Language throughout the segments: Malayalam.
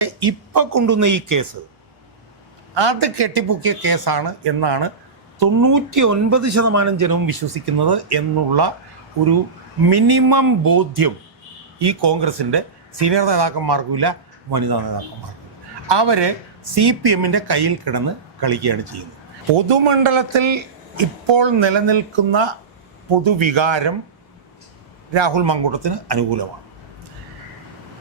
ഇപ്പൊ കൊണ്ടുവന്ന ഈ കേസ് അത് കെട്ടിപ്പൊക്കിയ കേസാണ് എന്നാണ് തൊണ്ണൂറ്റി ഒൻപത് ശതമാനം ജനവും വിശ്വസിക്കുന്നത് എന്നുള്ള ഒരു മിനിമം ബോധ്യം ഈ കോൺഗ്രസിന്റെ സീനിയർ നേതാക്കന്മാർക്കുമില്ല വനിതാ നേതാക്കന്മാർക്കും അവർ സി പി എമ്മിന്റെ കയ്യിൽ കിടന്ന് കളിക്കുകയാണ് ചെയ്യുന്നത്. പൊതുമണ്ഡലത്തിൽ ഇപ്പോൾ നിലനിൽക്കുന്ന പൊതുവികാരം രാഹുൽ മങ്കൂട്ടത്തിന് അനുകൂലമാണ്.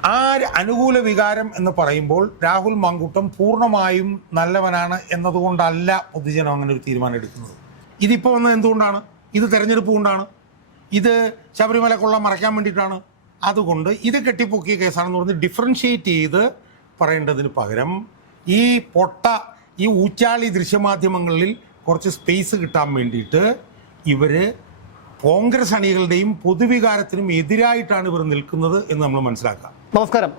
ആ അനുകൂല വികാരം എന്ന് പറയുമ്പോൾ രാഹുൽ മങ്കുട്ടം പൂർണമായും നല്ലവനാണ് എന്നതുകൊണ്ടല്ല പൊതുജനം അങ്ങനെ ഒരു തീരുമാനം എടുക്കുന്നത്. ഇതിപ്പോൾ വന്നത് എന്തുകൊണ്ടാണ്? ഇത് തെരഞ്ഞെടുപ്പ് കൊണ്ടാണ്. ഇത് ശബരിമല കൊള്ള മറയ്ക്കാൻ വേണ്ടിയിട്ടാണ്. അതുകൊണ്ട് ഇത് കെട്ടിപ്പൊക്കിയ കേസാണെന്ന് പറഞ്ഞ് ഡിഫറൻഷിയേറ്റ് ചെയ്ത് പറയേണ്ടതിന് പകരം ഈ പൊട്ട ഈ ഊച്ചാളി ദൃശ്യമാധ്യമങ്ങളിൽ കുറച്ച് സ്പേസ് കിട്ടാൻ വേണ്ടിയിട്ട് ഇവർ കോൺഗ്രസ് അണികളുടെയും പൊതുവികാരത്തിനും എതിരായിട്ടാണ് ഇവർ നിൽക്കുന്നത് എന്ന് നമ്മൾ മനസ്സിലാക്കുക നമസ്കാരം.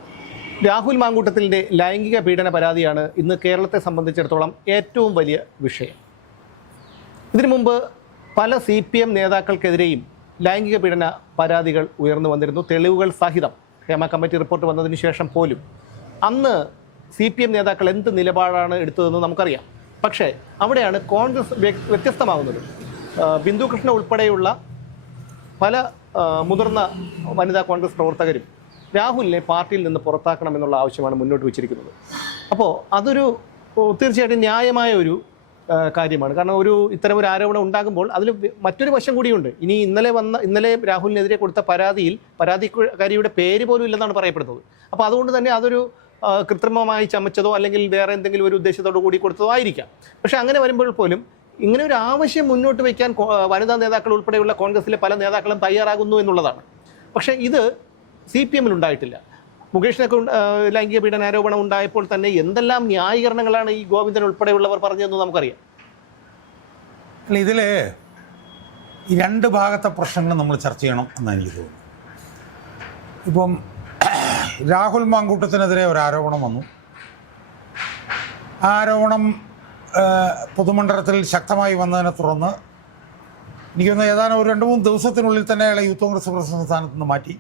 രാഹുൽ മാങ്കൂട്ടത്തിന്റെ ലൈംഗിക പീഡന പരാതിയാണ് ഇന്ന് കേരളത്തെ സംബന്ധിച്ചിടത്തോളം ഏറ്റവും വലിയ വിഷയം. ഇതിനു മുമ്പ് പല സി പി എം നേതാക്കൾക്കെതിരെയും ലൈംഗിക പീഡന പരാതികൾ ഉയർന്നു വന്നിരുന്നു. തെളിവുകൾ സഹിതം. ഹേമ കമ്മിറ്റി റിപ്പോർട്ട് വന്നതിന് ശേഷം പോലും. അന്ന് സി പി എം നേതാക്കൾ എന്ത് നിലപാടാണ് എടുത്തതെന്ന് നമുക്കറിയാം. പക്ഷേ അവിടെയാണ് കോൺഗ്രസ് വ്യ- വ്യത്യസ്തമാകുന്നത് ബിന്ദു കൃഷ്ണ ഉൾപ്പെടെയുള്ള പല മുതിർന്ന വനിതാ കോൺഗ്രസ് പ്രവർത്തകരും രാഹുലിനെ പാർട്ടിയിൽ നിന്ന് പുറത്താക്കണമെന്നുള്ള ആവശ്യമാണ് മുന്നോട്ട് വെച്ചിരിക്കുന്നത്. അപ്പോൾ അതൊരു തീർച്ചയായിട്ടും ന്യായമായ ഒരു കാര്യമാണ്. കാരണം ഒരു ഇത്തരം ഒരു ആരോപണം ഉണ്ടാകുമ്പോൾ അതിൽ മറ്റൊരു വശം കൂടിയുണ്ട്. ഇനി ഇന്നലെ വന്ന ഇന്നലെ രാഹുലിനെതിരെ കൊടുത്ത പരാതിയിൽ പരാതിക്കാരിയുടെ പേര് പോലും ഇല്ലെന്നാണ് പറയപ്പെടുന്നത്. അപ്പോൾ അതുകൊണ്ട് തന്നെ അതൊരു കൃത്രിമമായി ചമച്ചതോ അല്ലെങ്കിൽ വേറെ എന്തെങ്കിലും ഒരു ഉദ്ദേശത്തോടു കൂടി കൊടുത്തതോ ആയിരിക്കാം. പക്ഷേ അങ്ങനെ വരുമ്പോൾ പോലും ഇങ്ങനെ ഒരു ആവശ്യം മുന്നോട്ട് വയ്ക്കാൻ വനിതാ നേതാക്കൾ ഉൾപ്പെടെയുള്ള കോൺഗ്രസിലെ പല നേതാക്കളും തയ്യാറാകുന്നു എന്നുള്ളതാണ്. പക്ഷേ ഇത് സി പി എമ്മിൽ ഉണ്ടായിട്ടില്ല. മുകേഷിനൊക്കെ ലൈംഗിക പീഡന ആരോപണം ഉണ്ടായപ്പോൾ തന്നെ എന്തെല്ലാം ന്യായീകരണങ്ങളാണ് ഈ ഗോവിന്ദൻ ഉൾപ്പെടെയുള്ളവർ പറഞ്ഞതെന്ന് നമുക്കറിയാം. അല്ല ഇതിൽ രണ്ട് ഭാഗത്തെ പ്രശ്നങ്ങൾ നമ്മൾ ചർച്ച ചെയ്യണം എന്നാണ് എനിക്ക് തോന്നുന്നു ഇപ്പം രാഹുൽ മാങ്കൂട്ടത്തിനെതിരെ ഒരു ആരോപണം വന്നു. ആരോപണം പൊതുമണ്ഡലത്തിൽ ശക്തമായി വന്നതിനെ തുടർന്ന് എനിക്ക് തോന്നുന്നു ഏതാനും ഒരു രണ്ട് മൂന്ന് ദിവസത്തിനുള്ളിൽ തന്നെ അയാളെ യൂത്ത് കോൺഗ്രസ് പ്രസിഡന്റ് സ്ഥാനത്ത് നിന്ന് മാറ്റി.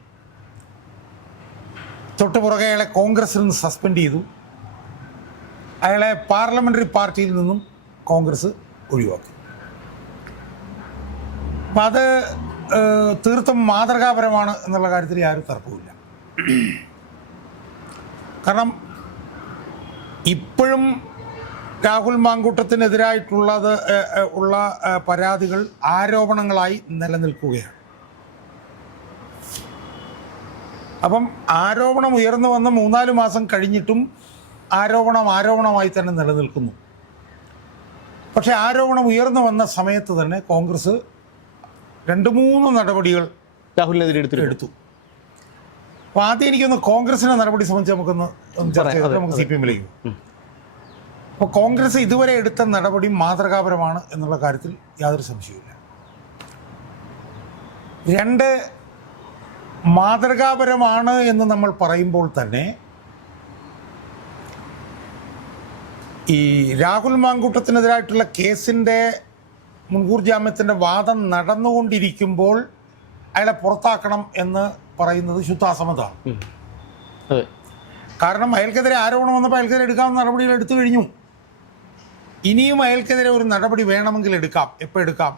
തൊട്ട് പുറകെ അയാളെ കോൺഗ്രസിൽ നിന്ന് സസ്പെൻഡ് ചെയ്തു. അയാളെ പാർലമെന്ററി പാർട്ടിയിൽ നിന്നും കോൺഗ്രസ് ഒഴിവാക്കി. അപ്പം അത് തീർത്തും മാതൃകാപരമാണ് എന്നുള്ള കാര്യത്തിൽ ആരും തർക്കവുമില്ല. കാരണം ഇപ്പോഴും രാഹുൽ മാങ്കൂട്ടത്തിനെതിരായിട്ടുള്ളത് ഉള്ള പരാതികൾ ആരോപണങ്ങളായി നിലനിൽക്കുകയാണ്. അപ്പം ആരോപണം ഉയർന്നു വന്ന് മൂന്നാൽ മാസം കഴിഞ്ഞിട്ടും ആരോപണം ആരോപണമായി തന്നെ നിലനിൽക്കുന്നു. പക്ഷെ ആരോപണം ഉയർന്നു വന്ന സമയത്ത് തന്നെ കോൺഗ്രസ് രണ്ട് മൂന്ന് നടപടികൾ രാഹുലിനെതിരെ എടുത്തു എടുത്തു. അപ്പോൾ ആദ്യം എനിക്കൊന്ന് കോൺഗ്രസിന്റെ നടപടി സംബന്ധിച്ച് നമുക്കൊന്ന് ചർച്ച നമുക്ക്. സി പി എമ്മിലേക്ക് അപ്പോൾ കോൺഗ്രസ് ഇതുവരെ എടുത്ത നടപടി മാതൃകാപരമാണ് എന്നുള്ള കാര്യത്തിൽ യാതൊരു സംശയവുമില്ല. രണ്ട് മാതൃകാപരമാണ് എന്ന് നമ്മൾ പറയുമ്പോൾ തന്നെ ഈ രാഹുൽ മാങ്കൂട്ടത്തിനെതിരായിട്ടുള്ള കേസിന്റെ മുൻകൂർ ജാമ്യത്തിന്റെ വാദം നടന്നുകൊണ്ടിരിക്കുമ്പോൾ അയാളെ പുറത്താക്കണം എന്ന് പറയുന്നത് ശുദ്ധാസമതാണ്. കാരണം അയാൾക്കെതിരെ ആരോപണം വന്നപ്പോൾ അയാൾക്കെതിരെ എടുക്കാവുന്ന നടപടികൾ എടുത്തു കഴിഞ്ഞു. ഇനിയും അയാൾക്കെതിരെ ഒരു നടപടി വേണമെങ്കിൽ എടുക്കാം. എപ്പോൾ എടുക്കാം?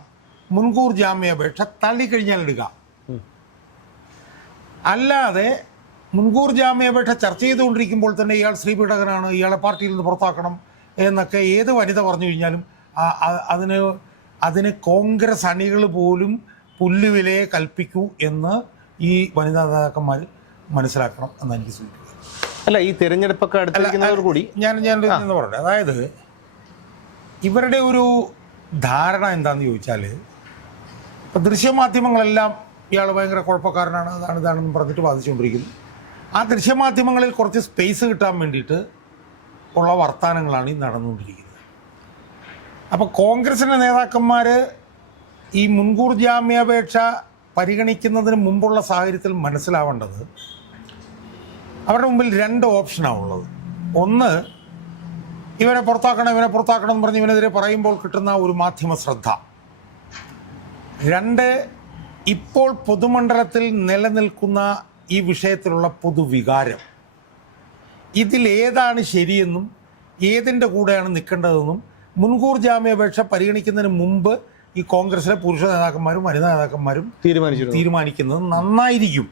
മുൻകൂർ ജാമ്യാപേക്ഷ തള്ളിക്കഴിഞ്ഞാൽ എടുക്കാം. അല്ലാതെ മുൻകൂർ ജാമ്യാപേക്ഷ ചർച്ച ചെയ്തുകൊണ്ടിരിക്കുമ്പോൾ തന്നെ ഇയാൾ ശ്രീപീഠകനാണ് ഇയാളെ പാർട്ടിയിൽ നിന്ന് പുറത്താക്കണം എന്നൊക്കെ ഏത് വനിത പറഞ്ഞു കഴിഞ്ഞാലും അതിന് അതിന് കോൺഗ്രസ് അണികൾ പോലും പുല്ലുവിലയെ കൽപ്പിക്കൂ എന്ന് ഈ വനിതാ നേതാക്കന്മാർ മനസ്സിലാക്കണം എന്ന് എനിക്ക് സൂചിപ്പിക്കുക അല്ല ഈ തിരഞ്ഞെടുപ്പൊക്കെ അടുത്തിരിക്കുന്നതോടുകൂടി ഞാൻ ഞാൻ എന്ന് പറയട്ടെ. അതായത് ഇവരുടെ ഒരു ധാരണ എന്താണെന്ന് ചോദിച്ചാൽ ദൃശ്യമാധ്യമങ്ങളെല്ലാം ഇയാൾ ഭയങ്കര കുഴപ്പക്കാരനാണ് അതാണ് ഇതാണെന്ന് പറഞ്ഞിട്ട് വാദിച്ചുകൊണ്ടിരിക്കുന്നു. ആ ദൃശ്യമാധ്യമങ്ങളിൽ കുറച്ച് സ്പേസ് കിട്ടാൻ വേണ്ടിയിട്ട് ഉള്ള വർത്തമാനങ്ങളാണ് ഈ നടന്നുകൊണ്ടിരിക്കുന്നത്. അപ്പോൾ കോൺഗ്രസിന്റെ നേതാക്കന്മാർ ഈ മുൻകൂർ ജാമ്യാപേക്ഷ പരിഗണിക്കുന്നതിന് മുമ്പുള്ള സാഹചര്യത്തിൽ മനസ്സിലാവേണ്ടത് അവരുടെ മുമ്പിൽ രണ്ട് ഓപ്ഷനാണ് ഉള്ളത്. ഒന്ന് ഇവരെ പുറത്താക്കണം ഇവരെ പുറത്താക്കണം എന്ന് പറഞ്ഞ് ഇവനെതിരെ പറയുമ്പോൾ കിട്ടുന്ന ഒരു മാധ്യമ ശ്രദ്ധ. രണ്ട് ഇപ്പോൾ പൊതുമണ്ഡലത്തിൽ നിലനിൽക്കുന്ന ഈ വിഷയത്തിലുള്ള പൊതുവികാരം ഇതിലേതാണ് ശരിയെന്നും ഏതിന്റെ കൂടെയാണ് നിൽക്കേണ്ടതെന്നും മുൻകൂർ ജാമ്യാപേക്ഷ പരിഗണിക്കുന്നതിന് മുമ്പ് ഈ കോൺഗ്രസിലെ പുരുഷ നേതാക്കന്മാരും വനിതാ നേതാക്കന്മാരും തീരുമാനിച്ചു തീരുമാനിക്കുന്നത് നന്നായിരിക്കും.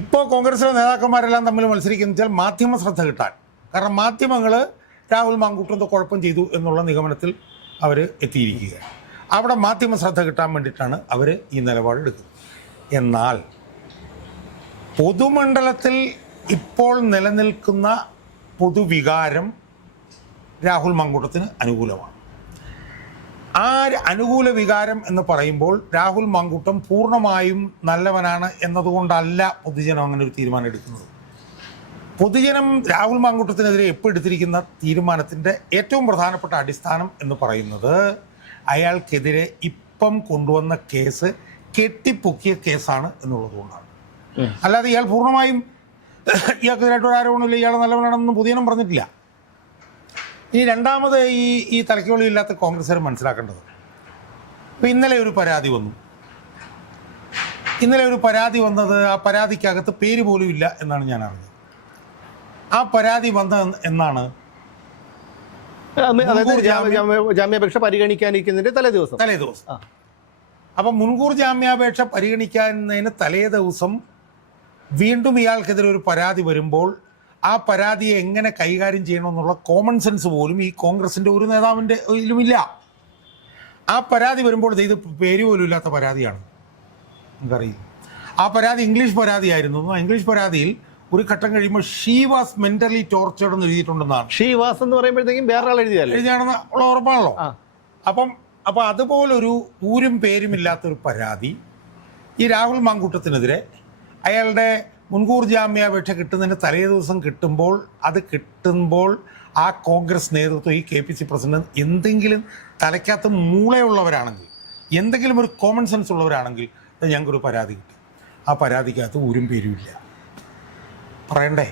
ഇപ്പോൾ കോൺഗ്രസിലെ നേതാക്കന്മാരെല്ലാം തമ്മിൽ മത്സരിക്കുന്ന വെച്ചാൽ മാധ്യമ ശ്രദ്ധ കിട്ടാൻ. കാരണം മാധ്യമങ്ങൾ രാഹുൽ മാങ്കൂട്ടം കുഴപ്പം ചെയ്തു എന്നുള്ള നിഗമനത്തിൽ അവർ എത്തിയിരിക്കുകയാണ്. അവിടെ മാധ്യമ ശ്രദ്ധ കിട്ടാൻ വേണ്ടിയിട്ടാണ് അവർ ഈ നിലപാടെടുക്കുന്നത് എന്നാൽ പൊതുമണ്ഡലത്തിൽ ഇപ്പോൾ നിലനിൽക്കുന്ന പൊതുവികാരം രാഹുൽ മാങ്കൂട്ടത്തിന് അനുകൂലമാണ്. ആ അനുകൂല വികാരം എന്ന് പറയുമ്പോൾ രാഹുൽ മാങ്കൂട്ടം പൂർണമായും നല്ലവനാണ് എന്നതുകൊണ്ടല്ല പൊതുജനം അങ്ങനെ ഒരു തീരുമാനം എടുക്കുന്നത്. പൊതുജനം രാഹുൽ മാങ്കൂട്ടത്തിനെതിരെ എപ്പോൾ എടുത്തിരിക്കുന്ന തീരുമാനത്തിന്റെ ഏറ്റവും പ്രധാനപ്പെട്ട അടിസ്ഥാനം എന്ന് പറയുന്നത് അയാൾക്കെതിരെ ഇപ്പം കൊണ്ടുവന്ന കേസ് കെട്ടിപ്പൊക്കിയ കേസാണ് എന്നുള്ളത് കൊണ്ടാണ്. അല്ലാതെ ഇയാൾ പൂർണമായും ഇയാൾക്കെതിരായിട്ട് ഒരു ആരോപണമില്ല ഇയാൾ നല്ലവനാണെന്നും പുതിയനും പറഞ്ഞിട്ടില്ല. ഇനി രണ്ടാമത് ഈ ഈ തലയ്ക്കുള്ളില്ലാത്ത കോൺഗ്രസ്സുകാർ മനസ്സിലാക്കേണ്ടത്. ഇപ്പം ഇന്നലെ ഒരു പരാതി വന്നു. ഇന്നലെ ഒരു പരാതി വന്നത് ആ പരാതിക്കകത്ത് പേര് പോലും ഇല്ല എന്നാണ് ഞാൻ അറിഞ്ഞത്. ആ പരാതി വന്ന എന്നാണ് അതായത് ജാമ്യാപേക്ഷ പരിഗണിക്കാനിരിക്കുന്നതിന്റെ തലേ ദിവസം. തലേ ദിവസം. അപ്പൊ മുൻകൂർ ജാമ്യാപേക്ഷ പരിഗണിക്കുന്നതിന് തലേ ദിവസം വീണ്ടും ഇയാൾക്കെതിരെ ഒരു പരാതി വരുമ്പോൾ ആ പരാതിയെ എങ്ങനെ കൈകാര്യം ചെയ്യണമെന്നുള്ള കോമൺ സെൻസ് പോലും ഈ കോൺഗ്രസിന്റെ ഒരു നേതാവിന്റെ ഇതിലുമില്ല. ആ പരാതി വരുമ്പോൾ ഇത് പേര് പോലും ഇല്ലാത്ത പരാതിയാണ്. നമുക്കറിയില്ല ആ പരാതി ഇംഗ്ലീഷ് പരാതിയായിരുന്നു. ആ ഇംഗ്ലീഷ് പരാതിയിൽ ഒരു ഘട്ടം കഴിയുമ്പോൾ ഷീ വാസ് മെന്റലി ടോർച്ചേർഡ് എന്ന് എഴുതിയിട്ടുണ്ടെന്നാണ്. ഷീവാസ് എന്ന് പറയുമ്പോഴത്തേക്കും വേറെ ആൾ എഴുതിയല്ലേ എഴുതിയാണെന്ന് ഉള്ള ഉറപ്പാണല്ലോ. ആ. അപ്പം അപ്പൊ അതുപോലൊരു ഊരും പേരുമില്ലാത്തൊരു പരാതി ഈ രാഹുൽ മാങ്കൂട്ടത്തിനെതിരെ അയാളുടെ മുൻകൂർ ജാമ്യാപേക്ഷ കിട്ടുന്നതിന് തലേ ദിവസം കിട്ടുമ്പോൾ അത് കിട്ടുമ്പോൾ ആ കോൺഗ്രസ് നേതൃത്വം ഈ കെ പി സി പ്രസിഡന്റ് എന്തെങ്കിലും തലയ്ക്കകത്ത് മൂളയുള്ളവരാണെങ്കിൽ എന്തെങ്കിലും ഒരു കോമൺ സെൻസ് ഉള്ളവരാണെങ്കിൽ ഞങ്ങൾക്കൊരു പരാതി കിട്ടി. ആ പരാതിക്കകത്ത് ഊരും പേരുമില്ല. പറയണ്ടേ?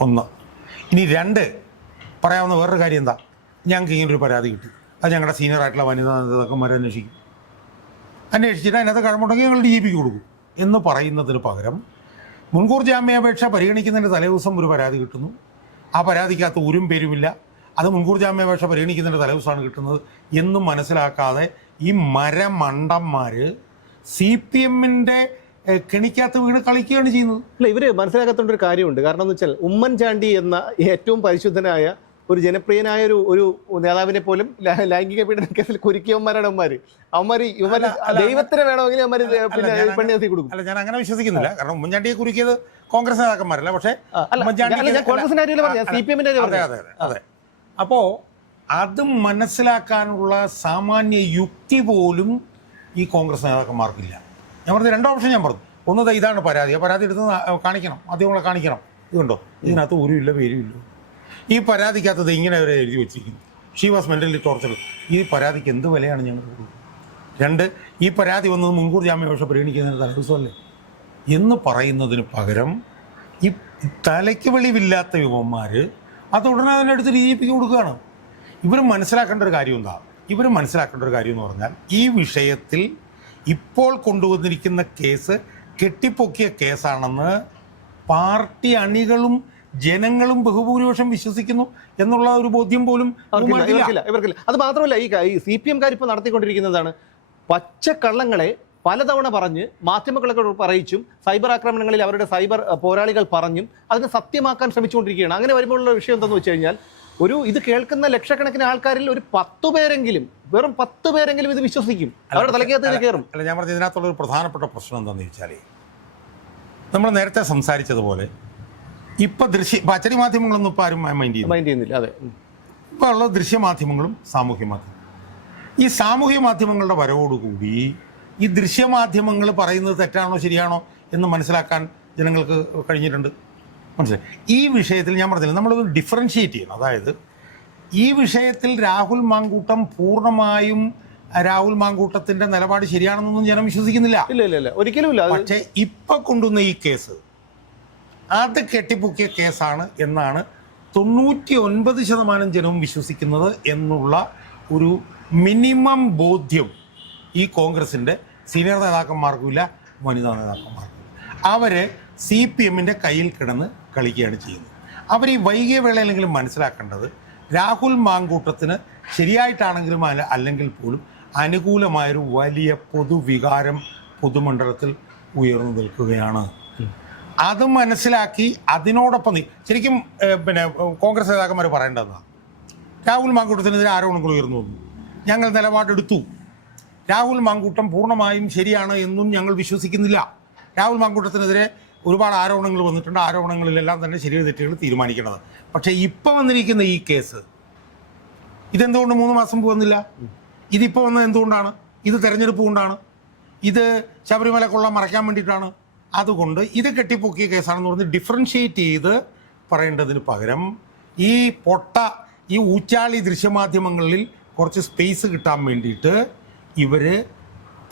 ഒന്ന്. ഇനി രണ്ട് പറയാവുന്ന വേറൊരു കാര്യം എന്താ? ഞങ്ങൾക്ക് ഇങ്ങനൊരു പരാതി കിട്ടി. അത് ഞങ്ങളുടെ സീനിയർ ആയിട്ടുള്ള വനിതാ നേതാക്കന്മാരെ അന്വേഷിക്കും. അന്വേഷിച്ചിട്ട് അതിനകത്ത് കഴമുണ്ടെങ്കിൽ ഞങ്ങൾ ഡി ജി പിക്ക് കൊടുക്കും. എന്ന് പറയുന്നതിന് പകരം മുൻകൂർ ജാമ്യാപേക്ഷ പരിഗണിക്കുന്നതിന്റെ തലേദിവസം ഒരു പരാതി കിട്ടുന്നു. ആ പരാതിക്കകത്ത് ഒരു പേരുമില്ല. അത് മുൻകൂർ ജാമ്യാപേക്ഷ പരിഗണിക്കുന്നതിന്റെ തലേദിവസമാണ് കിട്ടുന്നത് എന്നും മനസ്സിലാക്കാതെ ഈ മരമണ്ടന്മാർ സി പി എമ്മിന്റെ കെണിക്കകത്ത് വീട് കളിക്കുകയാണ് ചെയ്യുന്നത്. അല്ല ഇവർ മനസ്സിലാക്കാത്ത ഒരു കാര്യമുണ്ട്. കാരണം എന്ന് വെച്ചാൽ ഉമ്മൻചാണ്ടി എന്ന ഏറ്റവും പരിശുദ്ധനായ ഒരു ജനപ്രിയനായ ഒരു ഒരു നേതാവിനെ പോലും ലൈംഗിക പീഡന കേസിൽ കുരുക്കിയവന്മാരാണ് അവന്മാര്. അവന്മാര് ഇവർ ദൈവത്തിന് വേണമെങ്കിൽ അവന്മാര് പിന്നെ ഞാൻ പെണ്ണ് കൊടുക്കും. അല്ല ഞാൻ അങ്ങനെ വിശ്വസിക്കുന്നില്ല കാരണം ഉമ്മൻചാണ്ടിയെ കുറിക്കിയത് കോൺഗ്രസ് നേതാക്കന്മാരല്ല. പക്ഷേ കോൺഗ്രസിന്റെ അപ്പോ അത് മനസ്സിലാക്കാനുള്ള സാമാന്യ യുക്തി പോലും ഈ കോൺഗ്രസ് നേതാക്കന്മാർക്കില്ല. ഞാൻ പറഞ്ഞു രണ്ട് ഓപ്ഷൻ ഞാൻ പറഞ്ഞു. ഒന്ന് ഇതാണ് പരാതി. ആ പരാതി എടുത്ത് കാണിക്കണം. മാധ്യമങ്ങളെ കാണിക്കണം. ഇതുണ്ടോ ഇതിനകത്ത് ഊരുമില്ല പേരുമില്ല ഈ പരാതിക്കകത്തത് ഇങ്ങനെ അവരെ എഴുതി വെച്ചിരിക്കുന്നു. ഷീ വാസ് മെന്റലി ടോർച്ചർ ഈ പരാതിക്ക് എന്ത് വിലയാണ് ഞങ്ങൾ രണ്ട് ഈ പരാതി വന്നത് മുൻകൂർ ജാമ്യാപേക്ഷ പരിഗണിക്കുന്നതിന് തലേദിവസമല്ലേ എന്ന് പറയുന്നതിന് പകരം ഈ തലയ്ക്ക് വെളിവില്ലാത്ത യുവന്മാർ അത് ഉടനെ തന്നെ എടുത്ത് ഡി കൊടുക്കുകയാണ്. ഇവർ മനസ്സിലാക്കേണ്ട ഒരു കാര്യം എന്താ? ഇവർ മനസ്സിലാക്കേണ്ട ഒരു കാര്യം എന്ന് പറഞ്ഞാൽ ഈ വിഷയത്തിൽ ഇപ്പോൾ കൊണ്ടുവന്നിരിക്കുന്ന കേസ് കെട്ടിപ്പൊക്കിയ കേസാണെന്ന് പാർട്ടി അണികളും ജനങ്ങളും ബഹുഭൂരിപക്ഷം വിശ്വസിക്കുന്നു എന്നുള്ള ഒരു ബോധ്യം പോലും ഇവർക്കില്ല അത് മാത്രമല്ല ഈ സി പി എംകാർ ഇപ്പോൾ നടത്തിക്കൊണ്ടിരിക്കുന്നതാണ്. പച്ചക്കള്ളങ്ങളെ പലതവണ പറഞ്ഞ് മാധ്യമങ്ങളെ പറയിച്ചും സൈബർ ആക്രമണങ്ങളിൽ അവരുടെ സൈബർ പോരാളികൾ പറഞ്ഞും അതിനെ സത്യമാക്കാൻ ശ്രമിച്ചുകൊണ്ടിരിക്കുകയാണ്. അങ്ങനെ വരുമ്പോഴുള്ള വിഷയം എന്താണെന്ന് വെച്ച് കഴിഞ്ഞാൽ ഒരു ഇത് കേൾക്കുന്ന ലക്ഷക്കണക്കിന് ആൾക്കാരിൽ ഒരു പത്ത് പേരെങ്കിലും വെറും പത്ത് പേരെങ്കിലും ഇത് വിശ്വസിക്കും. അവരുടെ തലക്കകത്ത് ഇത് കയറും. അല്ല ഞാൻ പറഞ്ഞ ഇതിനകത്തുള്ള ഒരു പ്രധാനപ്പെട്ട പ്രശ്നം എന്താണെന്ന് വെച്ചാൽ നമ്മൾ നേരത്തെ സംസാരിച്ചതുപോലെ ഇപ്പൊ ദൃശ്യ ഇപ്പൊ അച്ചടി മാധ്യമങ്ങളൊന്നും ഇപ്പൊ ആരും മൈൻഡ് ചെയ്യുന്നു മൈൻഡ് ചെയ്യുന്നില്ല അതെ. ഇപ്പൊ ഉള്ള ദൃശ്യമാധ്യമങ്ങളും സാമൂഹ്യ മാധ്യമങ്ങളും. ഈ സാമൂഹ്യ മാധ്യമങ്ങളുടെ വരവോടുകൂടി ഈ ദൃശ്യമാധ്യമങ്ങൾ പറയുന്നത് തെറ്റാണോ ശരിയാണോ എന്ന് മനസ്സിലാക്കാൻ ജനങ്ങൾക്ക് കഴിഞ്ഞിട്ടുണ്ട്. മനസ്സിലായി? ഈ വിഷയത്തിൽ ഞാൻ പറഞ്ഞില്ല നമ്മളത് ഡിഫറൻഷിയേറ്റ് ചെയ്യണം. അതായത് ഈ വിഷയത്തിൽ രാഹുൽ മാങ്കൂട്ടം പൂർണമായും രാഹുൽ മാങ്കൂട്ടത്തിന്റെ നിലപാട് ശരിയാണെന്നൊന്നും ജനം വിശ്വസിക്കുന്നില്ല. ഇല്ല ഇല്ല ഇല്ല. ഒരിക്കലും ഇല്ല. പക്ഷേ ഇപ്പൊ കൊണ്ടുവന്ന ഈ കേസ് അത് കെട്ടിപ്പൊക്കിയ കേസാണ് എന്നാണ് തൊണ്ണൂറ്റി ഒൻപത് ശതമാനം ജനവും വിശ്വസിക്കുന്നത് എന്നുള്ള ഒരു മിനിമം ബോധ്യം ഈ കോൺഗ്രസിന്റെ സീനിയർ നേതാക്കന്മാർക്കുമില്ല വനിതാ നേതാക്കന്മാർക്കും അവരെ സി പി എമ്മിന്റെ കയ്യിൽ കിടന്ന് കളിക്കുകയാണ് ചെയ്യുന്നത്. അവർ ഈ വൈകിയ വേളയിലെങ്കിലും മനസ്സിലാക്കേണ്ടത് രാഹുൽ മാങ്കൂട്ടത്തിന് ശരിയായിട്ടാണെങ്കിലും അല്ലെങ്കിൽ പോലും അനുകൂലമായൊരു വലിയ പൊതുവികാരം പൊതുമണ്ഡലത്തിൽ ഉയർന്നു നിൽക്കുകയാണ്. അത് മനസ്സിലാക്കി അതിനോടൊപ്പം നീ ശരിക്കും പിന്നെ കോൺഗ്രസ് നേതാക്കന്മാർ പറയേണ്ടതാണ് രാഹുൽ മാങ്കൂട്ടത്തിനെതിരെ ആരോപണങ്ങൾ ഉയർന്നു വന്നു. ഞങ്ങൾ നിലപാടെടുത്തു. രാഹുൽ മാങ്കൂട്ടം പൂർണമായും ശരിയാണ് എന്നും ഞങ്ങൾ വിശ്വസിക്കുന്നില്ല. രാഹുൽ മാങ്കൂട്ടത്തിനെതിരെ ഒരുപാട് ആരോപണങ്ങൾ വന്നിട്ടുണ്ട്. ആരോപണങ്ങളിലെല്ലാം തന്നെ ശരിയോ തെറ്റുകൾ തീരുമാനിക്കേണ്ടത് പക്ഷേ ഇപ്പോൾ വന്നിരിക്കുന്ന ഈ കേസ് ഇതെന്തുകൊണ്ട് മൂന്ന് മാസം പോകുന്നില്ല ഇതിപ്പോൾ വന്നത് എന്തുകൊണ്ടാണ്? ഇത് തെരഞ്ഞെടുപ്പ് കൊണ്ടാണ്? ഇത് ശബരിമല കൊള്ള മറയ്ക്കാൻ വേണ്ടിയിട്ടാണ്? അതുകൊണ്ട് ഇത് കെട്ടിപ്പൊക്കിയ കേസാണെന്ന് പറഞ്ഞ് ഡിഫറൻഷിയേറ്റ് ചെയ്ത് പറയേണ്ടതിന് പകരം ഈ പൊട്ട ഈ ഊച്ചാളി ദൃശ്യമാധ്യമങ്ങളിൽ കുറച്ച് സ്പേസ് കിട്ടാൻ വേണ്ടിയിട്ട് ഇവർ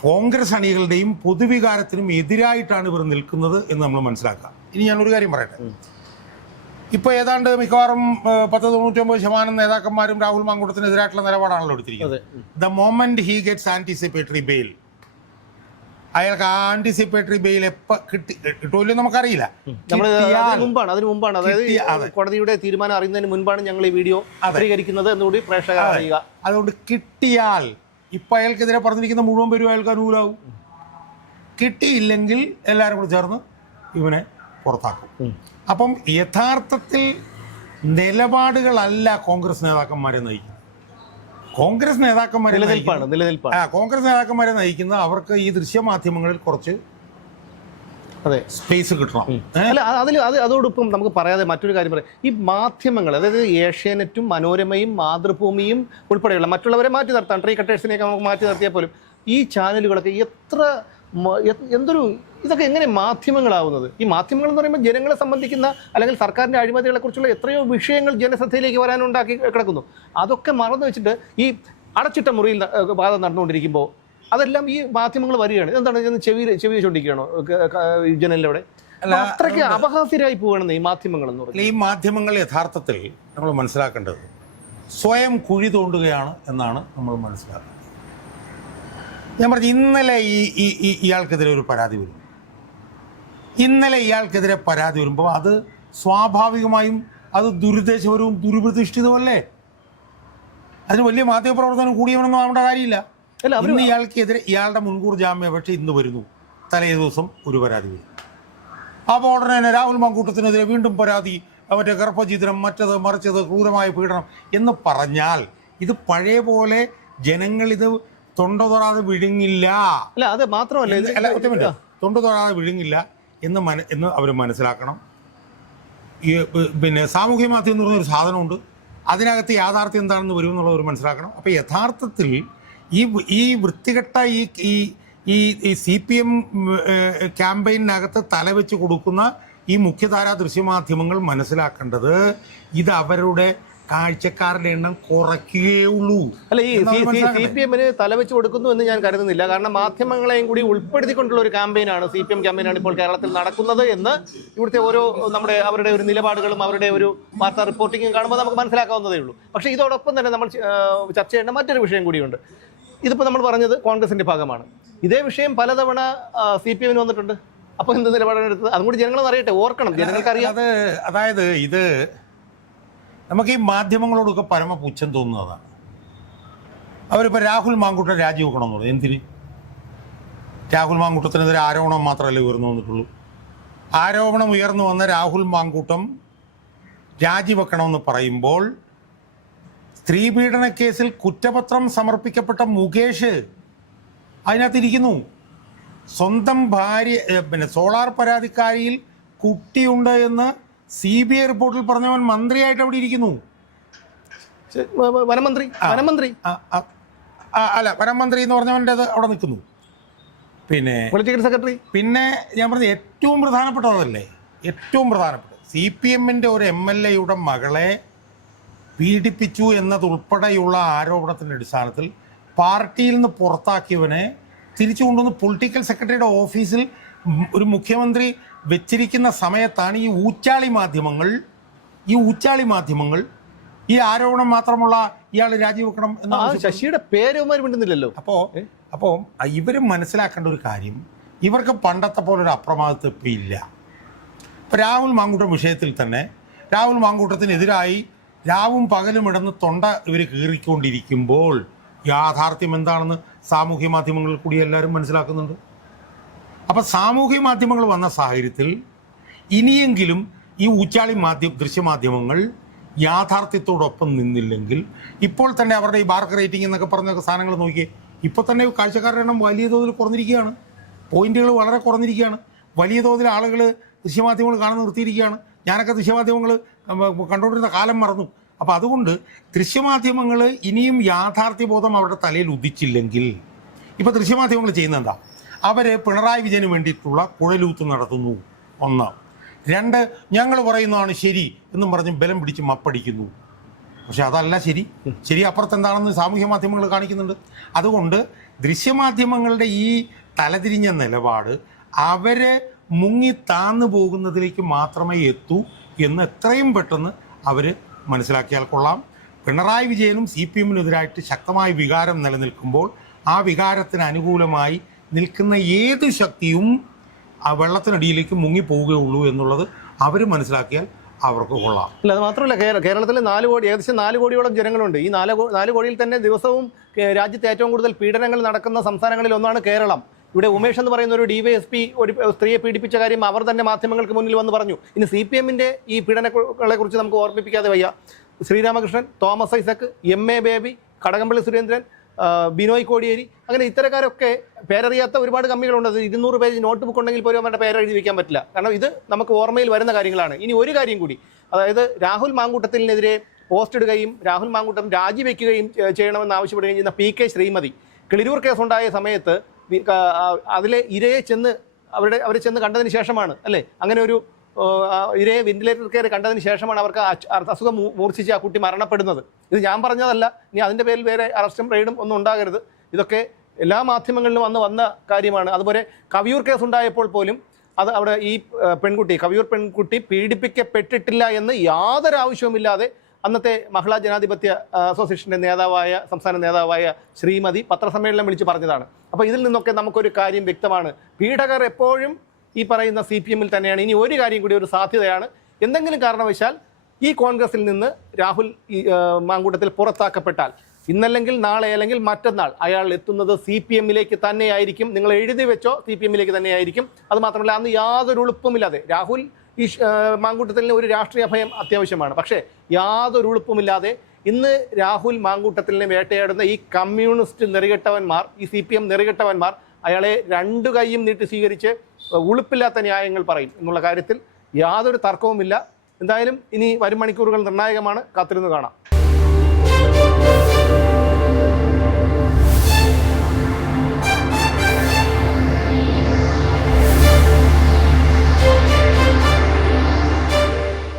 കോൺഗ്രസ് അണികളുടെയും പൊതുവികാരത്തിനും എതിരായിട്ടാണ് ഇവർ നിൽക്കുന്നത് എന്ന് നമ്മൾ മനസ്സിലാക്കുക ഇനി ഞാനൊരു കാര്യം പറയട്ടെ. ഇപ്പോൾ ഏതാണ്ട് മിക്കവാറും പത്ത് തൊണ്ണൂറ്റൊമ്പത് ശതമാനം നേതാക്കന്മാരും രാഹുൽ മാങ്കൂട്ടത്തിനെതിരായിട്ടുള്ള നിലപാടാണല്ലോ എടുത്തിരിക്കുന്നത്. The moment he gets anticipatory bail അയാൾക്ക് ആന്റിസിപ്പേറ്ററി ബെയിൽ എപ്പോ കിട്ടി കിട്ടുമല്ലോ നമുക്കറിയില്ല. മുമ്പാണ് അതിന് മുമ്പാണ്. അതായത് കോടതിയുടെ തീരുമാനം അറിയുന്നതിന് മുൻപാണ് ഞങ്ങൾ ഈ വീഡിയോ. ചിത്രീകരിക്കുന്നത് എന്നുകൂടി പ്രേക്ഷകർ അറിയുക. അതുകൊണ്ട് കിട്ടിയാൽ ഇപ്പൊ അയാൾക്കെതിരെ പറഞ്ഞിരിക്കുന്ന മുഴുവൻ പേരും അയാൾക്ക് അനുകൂലാവും. കിട്ടിയില്ലെങ്കിൽ എല്ലാവരും കൂടെ ചേർന്ന് ഇവനെ പുറത്താക്കും. അപ്പം യഥാർത്ഥത്തിൽ നിലപാടുകളല്ല കോൺഗ്രസ് നേതാക്കന്മാരെ നയിക്കുന്നത്. കോൺഗ്രസ് നേതാക്കന്മാരെ കോൺഗ്രസ് നേതാക്കന്മാരെ നയിക്കുന്ന അവർക്ക് ഈ ദൃശ്യമാധ്യമങ്ങളിൽ കുറച്ച് അതെ. സ്പേസ് കിട്ടണം. അല്ല അതിൽ അത് അതോടൊപ്പം നമുക്ക് പറയാതെ മറ്റൊരു കാര്യം പറയാം. ഈ മാധ്യമങ്ങൾ അതായത് ഏഷ്യാനെറ്റും മനോരമയും മാതൃഭൂമിയും ഉൾപ്പെടെയുള്ള മറ്റുള്ളവരെ മാറ്റി നിർത്താം ട്രീ കട്ടേഴ്സിനെയൊക്കെ നമുക്ക് മാറ്റി നിർത്തിയാൽ പോലും ഈ ചാനലുകളൊക്കെ എത്ര എന്തൊരു ഇതൊക്കെ എങ്ങനെ മാധ്യമങ്ങളാവുന്നത്? ഈ മാധ്യമങ്ങൾ എന്ന് പറയുമ്പോൾ ജനങ്ങളെ സംബന്ധിക്കുന്ന അല്ലെങ്കിൽ സർക്കാരിന്റെ അഴിമതികളെ കുറിച്ചുള്ള എത്രയോ വിഷയങ്ങൾ ജനശ്രദ്ധയിലേക്ക് വരാനുണ്ടാക്കി കിടക്കുന്നു. അതൊക്കെ മറന്നു വെച്ചിട്ട് ഈ അടച്ചിട്ട മുറിയിൽ വാദം നടന്നുകൊണ്ടിരിക്കുമ്പോൾ അതെല്ലാം ഈ മാധ്യമങ്ങൾ വരികയാണ്. എന്താണ് ചെവി ചെവി ചൊണ്ടിക്കുകയാണോ ജനലിലൂടെ അത്രയ്ക്ക് അപഹാസ്യരായി പോവുകയാണെന്ന് ഈ മാധ്യമങ്ങൾ എന്ന് പറയുന്നത് ഈ മാധ്യമങ്ങൾ യഥാർത്ഥത്തിൽ നമ്മൾ മനസ്സിലാക്കേണ്ടത് സ്വയം കുഴി തോണ്ടുകയാണ് എന്നാണ് നമ്മൾ മനസ്സിലാക്കുന്നത് ഞാൻ പറഞ്ഞു ഇന്നലെ ഈ ഈ ഇയാൾക്കെതിരെ ഒരു പരാതി വരും. ഇന്നലെ ഇയാൾക്കെതിരെ പരാതി വരുമ്പോൾ അത് സ്വാഭാവികമായും അത് ദുരുദ്ദേശപരവും ദുരുപ്രതിഷ്ഠിതമല്ലേ അതിന് വലിയ മാധ്യമപ്രവർത്തനം കൂടിയവനൊന്നും ആവേണ്ട കാര്യമില്ല. ഇന്ന് ഇയാൾക്കെതിരെ ഇയാളുടെ മുൻകൂർ ജാമ്യാപേക്ഷ ഇന്ന് വരുന്നു. തലേ ദിവസം ഒരു പരാതി. വരും അപ്പോൾ ഉടനെ തന്നെ രാഹുൽ മങ്കൂട്ടത്തിനെതിരെ വീണ്ടും പരാതി. മറ്റേ ഗർഭചിത്രം മറ്റത് മറിച്ചത് ക്രൂരമായ പീഡനം എന്ന് പറഞ്ഞാൽ ഇത് പഴയ പോലെ ജനങ്ങൾ ഇത് തൊണ്ട തൊടാതെ വിഴുങ്ങില്ല. അല്ല അത് മാത്രമല്ല ഒറ്റ മിനിറ്റ്. തൊണ്ട തൊടാതെ വിഴുങ്ങില്ല എന്ന് മന എന്ന് അവർ മനസ്സിലാക്കണം. ഈ പിന്നെ സാമൂഹ്യ മാധ്യമം എന്ന് പറഞ്ഞൊരു സാധനമുണ്ട്. അതിനകത്ത് യാഥാർത്ഥ്യം എന്താണെന്ന് വരും എന്നുള്ളത് അവർ മനസ്സിലാക്കണം. അപ്പോൾ യഥാർത്ഥത്തിൽ ഈ ഈ വൃത്തികെട്ട ഈ ഈ ഈ ഈ സി പി എം ക്യാമ്പയിനകത്ത് തലവെച്ച് കൊടുക്കുന്ന ഈ മുഖ്യധാരാ ദൃശ്യമാധ്യമങ്ങൾ മനസ്സിലാക്കേണ്ടത് ഇത് അവരുടെ കാഴ്ചക്കാരുടെ എണ്ണം കുറയ്ക്കുകയുള്ളൂ അല്ല ഈ സി? പി എമ്മിന് തലവെച്ച് കൊടുക്കുന്നു എന്ന് ഞാൻ കരുതുന്നില്ല. കാരണം മാധ്യമങ്ങളെയും കൂടി ഉൾപ്പെടുത്തിക്കൊണ്ടുള്ള ഒരു ക്യാമ്പയിനാണ് സി പി എം ക്യാമ്പയിനാണ് ഇപ്പോൾ കേരളത്തിൽ നടക്കുന്നത് എന്ന് ഇവിടുത്തെ ഓരോ നമ്മുടെ അവരുടെ ഒരു നിലപാടുകളും അവരുടെ ഒരു വാർത്താ റിപ്പോർട്ടിങ്ങും കാണുമ്പോൾ നമുക്ക് മനസ്സിലാക്കാവുന്നതേ ഉള്ളൂ. പക്ഷേ ഇതോടൊപ്പം തന്നെ നമ്മൾ ചർച്ച ചെയ്യേണ്ട മറ്റൊരു വിഷയം കൂടിയുണ്ട്. ഇതിപ്പോൾ നമ്മൾ പറഞ്ഞത് കോൺഗ്രസിന്റെ ഭാഗമാണ്. ഇതേ വിഷയം പലതവണ സി പി എമ്മിന് വന്നിട്ടുണ്ട്. അപ്പോൾ എന്ത് നിലപാടാണ് എടുത്തത്? അതും കൂടി ജനങ്ങൾ അറിയട്ടെ ഓർക്കണം. ജനങ്ങൾക്ക് അറിയാം അത് അതായത് ഇത് നമുക്ക് ഈ മാധ്യമങ്ങളോടൊക്കെ പരമ പുച്ഛം തോന്നുന്നതാണ്. അവരിപ്പോൾ രാഹുൽ മാങ്കൂട്ടം രാജിവെക്കണമെന്ന് പറഞ്ഞു. എന്തിന്? രാഹുൽ മാങ്കൂട്ടത്തിനെതിരെ ആരോപണം മാത്രമല്ലേ ഉയർന്നു വന്നിട്ടുള്ളൂ. ആരോപണം ഉയർന്നു വന്ന രാഹുൽ മാങ്കൂട്ടം രാജിവെക്കണമെന്ന് പറയുമ്പോൾ സ്ത്രീപീഡന കേസിൽ കുറ്റപത്രം സമർപ്പിക്കപ്പെട്ട മുകേഷ് അതിനകത്തിരിക്കുന്നു. സ്വന്തം ഭാര്യ പിന്നെ സോളാർ പരാതിക്കാരിയിൽ കുട്ടിയുണ്ട് എന്ന് സി ബി ഐ റിപ്പോർട്ടിൽ പറഞ്ഞവൻ മന്ത്രിയായിട്ട് അവിടെ ഇരിക്കുന്നു. വനമന്ത്രി വനമന്ത്രി. അല്ല വനമന്ത്രി എന്ന് പറഞ്ഞവന്റെ അത് അവിടെ നിൽക്കുന്നു. പിന്നെ പൊളിറ്റിക്കൽ സെക്രട്ടറി. പിന്നെ ഞാൻ പറഞ്ഞ ഏറ്റവും പ്രധാനപ്പെട്ടതല്ലേ? ഏറ്റവും പ്രധാനപ്പെട്ടത്. സി പി എമ്മിന്റെ ഒരു എം എൽ എയുടെ മകളെ പീഡിപ്പിച്ചു എന്നതുൾപ്പെടെയുള്ള ആരോപണത്തിന്റെ അടിസ്ഥാനത്തിൽ പാർട്ടിയിൽ നിന്ന് പുറത്താക്കിയവനെ തിരിച്ചു കൊണ്ടുവന്ന് പൊളിറ്റിക്കൽ സെക്രട്ടറിയുടെ ഓഫീസിൽ ഒരു മുഖ്യമന്ത്രി വെച്ചിരിക്കുന്ന സമയത്താണ് ഈ ഊച്ചാളി മാധ്യമങ്ങൾ ഈ ഊച്ചാളി മാധ്യമങ്ങൾ ഈ ആരോപണം മാത്രമുള്ള ഇയാൾ രാജിവെക്കണം എന്ന്. ശശിയുടെ പേരുമാർ മിണ്ടുന്നില്ലല്ലോ. അപ്പോൾ അപ്പോൾ ഇവർ മനസ്സിലാക്കേണ്ട ഒരു കാര്യം ഇവർക്ക് പണ്ടത്തെ പോലെ ഒരു അപ്രമാദിത്വം ഇല്ല. ഇപ്പോൾ രാഹുൽ മാങ്കൂട്ടം വിഷയത്തിൽ തന്നെ രാഹുൽ മാങ്കൂട്ടത്തിനെതിരായി രാവും പകലും ഇടന്ന് തൊണ്ട ഇവർ കീറിക്കൊണ്ടിരിക്കുമ്പോൾ യാഥാർത്ഥ്യം എന്താണെന്ന് സാമൂഹ്യ മാധ്യമങ്ങളിൽ കൂടി എല്ലാവരും മനസ്സിലാക്കുന്നുണ്ട്. അപ്പം സാമൂഹ്യ മാധ്യമങ്ങൾ വന്ന സാഹചര്യത്തിൽ ഇനിയെങ്കിലും ഈ ഊച്ചാളി മാധ്യമ ദൃശ്യമാധ്യമങ്ങൾ യാഥാർത്ഥ്യത്തോടൊപ്പം നിന്നില്ലെങ്കിൽ ഇപ്പോൾ തന്നെ അവരുടെ ഈ ബാർക്ക് റേറ്റിംഗ് എന്നൊക്കെ പറഞ്ഞ സാധനങ്ങൾ നോക്കിയേ ഇപ്പോൾ തന്നെ കാഴ്ചക്കാരുടെ എണ്ണം വലിയ തോതിൽ കുറഞ്ഞിരിക്കുകയാണ്. പോയിന്റുകൾ വളരെ കുറഞ്ഞിരിക്കുകയാണ്. വലിയ തോതിൽ ആളുകൾ ദൃശ്യമാധ്യമങ്ങൾ കാണാൻ നിർത്തിയിരിക്കുകയാണ്. ഞാനൊക്കെ ദൃശ്യമാധ്യമങ്ങൾ കണ്ടുകൊണ്ടിരുന്ന കാലം മറന്നു. അപ്പം അതുകൊണ്ട് ദൃശ്യമാധ്യമങ്ങൾ ഇനിയും യാഥാർത്ഥ്യബോധം അവരുടെ തലയിൽ ഉദിച്ചില്ലെങ്കിൽ ഇപ്പോൾ ദൃശ്യമാധ്യമങ്ങൾ ചെയ്യുന്ന എന്താ? അവർ പിണറായി വിജയന് വേണ്ടിയിട്ടുള്ള കുഴലൂത്ത് നടത്തുന്നു. ഒന്ന്. രണ്ട് ഞങ്ങൾ പറയുന്നതാണ് ശരി എന്നും പറഞ്ഞ് ബലം പിടിച്ച് മപ്പടിക്കുന്നു. പക്ഷെ അതല്ല ശരി. ശരി അപ്പുറത്ത് എന്താണെന്ന് സാമൂഹ്യ മാധ്യമങ്ങൾ കാണിക്കുന്നുണ്ട്. അതുകൊണ്ട് ദൃശ്യമാധ്യമങ്ങളുടെ ഈ തലതിരിഞ്ഞ നിലപാട് അവരെ മുങ്ങി താന്നു പോകുന്നതിലേക്ക് മാത്രമേ എത്തൂ എന്ന് എത്രയും പെട്ടെന്ന് അവർ മനസ്സിലാക്കിയാൽ കൊള്ളാം. പിണറായി വിജയനും സി പി എമ്മിനെതിരായിട്ട് ശക്തമായ വികാരം നിലനിൽക്കുമ്പോൾ ആ വികാരത്തിന് അനുകൂലമായി നിൽക്കുന്ന ഏത് ശക്തിയും ആ വെള്ളത്തിനടിയിലേക്ക് മുങ്ങിപ്പോവുകയുള്ളൂ എന്നുള്ളത് അവർ മനസ്സിലാക്കിയാൽ അവർക്ക് കൊള്ളാം. അല്ല അത് മാത്രമല്ല കേരളത്തിൽ നാല് കോടി ഏകദേശം നാല് കോടിയോളം ജനങ്ങളുണ്ട്. ഈ നാല് നാല് കോടിയിൽ തന്നെ ദിവസവും രാജ്യത്ത് ഏറ്റവും കൂടുതൽ പീഡനങ്ങൾ നടക്കുന്ന സംസ്ഥാനങ്ങളിൽ ഒന്നാണ് കേരളം. ഇവിടെ ഉമേഷ് എന്ന് പറയുന്ന ഒരു ഡിവൈഎസ്പി ഒരു സ്ത്രീയെ പീഡിപ്പിച്ച കാര്യം അവർ തന്നെ മാധ്യമങ്ങൾക്ക് മുന്നിൽ വന്ന് പറഞ്ഞു. ഇനി സി പി എമ്മിന്റെ ഈ പീഡനങ്ങളെ കുറിച്ച് നമുക്ക് ഓർമ്മിപ്പിക്കാതെ വയ്യ. ശ്രീരാമകൃഷ്ണൻ തോമസ് ഐസക് എം എ ബേബി കടകംപള്ളി സുരേന്ദ്രൻ ബിനോയ് കോടിയേരി അങ്ങനെ ഇത്തരക്കാരൊക്കെ പേരറിയാത്ത ഒരുപാട് കമ്മികളുണ്ട്. അത് ഇരുന്നൂറ് പേജ് നോട്ട് ബുക്ക് ഉണ്ടെങ്കിൽ പോലും അവരുടെ പേരെഴുതി വയ്ക്കാൻ പറ്റില്ല. കാരണം ഇത് നമുക്ക് ഓർമ്മയിൽ വരുന്ന കാര്യങ്ങളാണ്. ഇനി ഒരു കാര്യം കൂടി. അതായത് രാഹുൽ മാങ്കൂട്ടത്തിനെതിരെ പോസ്റ്റ് ഇടുകയും രാഹുൽ മാങ്കൂട്ടം രാജിവെക്കുകയും ചെയ്യണമെന്ന് ആവശ്യപ്പെടുകയും ചെയ്യുന്ന പി കെ ശ്രീമതി. കിളിരൂർ കേസുണ്ടായ സമയത്ത് അതിലെ ഇരയെ ചെന്ന് അവരുടെ അവർ ചെന്ന് കണ്ടതിന് ശേഷമാണ് അല്ലേ? അങ്ങനെ ഒരു ഇരയെ വെന്റിലേറ്റർ കയറി കണ്ടതിന് ശേഷമാണ് അവർക്ക് അസുഖം മൂർച്ഛിച്ച് ആ കുട്ടി മരണപ്പെടുന്നത്. ഇത് ഞാൻ പറഞ്ഞതല്ല. ഇനി അതിന്റെ പേരിൽ വേറെ അറസ്റ്റും റെയ്ഡും ഒന്നും ഉണ്ടാകരുത്. ഇതൊക്കെ എല്ലാ മാധ്യമങ്ങളിലും വന്ന് വന്ന കാര്യമാണ്. അതുപോലെ കവിയൂർ കേസ് ഉണ്ടായപ്പോൾ പോലും അത് അവിടെ ഈ പെൺകുട്ടി കവിയൂർ പെൺകുട്ടി പീഡിപ്പിക്കപ്പെട്ടിട്ടില്ല എന്ന് യാതൊരു ആവശ്യവുമില്ലാതെ അന്നത്തെ മഹിളാ ജനാധിപത്യ അസോസിയേഷന്റെ നേതാവായ സംസ്ഥാന നേതാവായ ശ്രീമതി പത്രസമ്മേളനം വിളിച്ച് പറഞ്ഞതാണ്. അപ്പോൾ ഇതിൽ നിന്നൊക്കെ നമുക്കൊരു കാര്യം വ്യക്തമാണ്. പീഡകർ എപ്പോഴും ഈ പറയുന്ന സി പി എമ്മിൽ തന്നെയാണ്. ഇനി ഒരു കാര്യം കൂടി ഒരു സാധ്യതയാണ്. എന്തെങ്കിലും കാരണവശാൽ ഈ കോൺഗ്രസിൽ നിന്ന് രാഹുൽ മാങ്കൂട്ടത്തിൽ പുറത്താക്കപ്പെട്ടാൽ ഇന്നല്ലെങ്കിൽ നാളെ അല്ലെങ്കിൽ മറ്റന്നാൾ അയാൾ എത്തുന്നത് സി പി എമ്മിലേക്ക് തന്നെയായിരിക്കും. നിങ്ങൾ എഴുതി വെച്ചോ സി പി എമ്മിലേക്ക് തന്നെയായിരിക്കും. അത് മാത്രമല്ല അന്ന് യാതൊരു ഉളുപ്പുമില്ലാതെ രാഹുൽ ഈ മാങ്കൂട്ടത്തിലിന് ഒരു രാഷ്ട്രീയ ഭയം അത്യാവശ്യമാണ്. പക്ഷേ യാതൊരു ഉളുപ്പുമില്ലാതെ ഇന്ന് രാഹുൽ മാങ്കൂട്ടത്തിലിനെ വേട്ടയാടുന്ന ഈ കമ്മ്യൂണിസ്റ്റ് നെറികെട്ടവന്മാർ ഈ സി പി എം നെറികെട്ടവന്മാർ അയാളെ രണ്ടു കൈയും നീട്ടി സ്വീകരിച്ച് ഉളുപ്പില്ലാത്ത ന്യായങ്ങൾ പറയും എന്നുള്ള കാര്യത്തിൽ യാതൊരു തർക്കവുമില്ല. എന്തായാലും ഇനി വരും മണിക്കൂറുകൾ നിർണായകമാണ്. കാത്തിരുന്ന് കാണാം.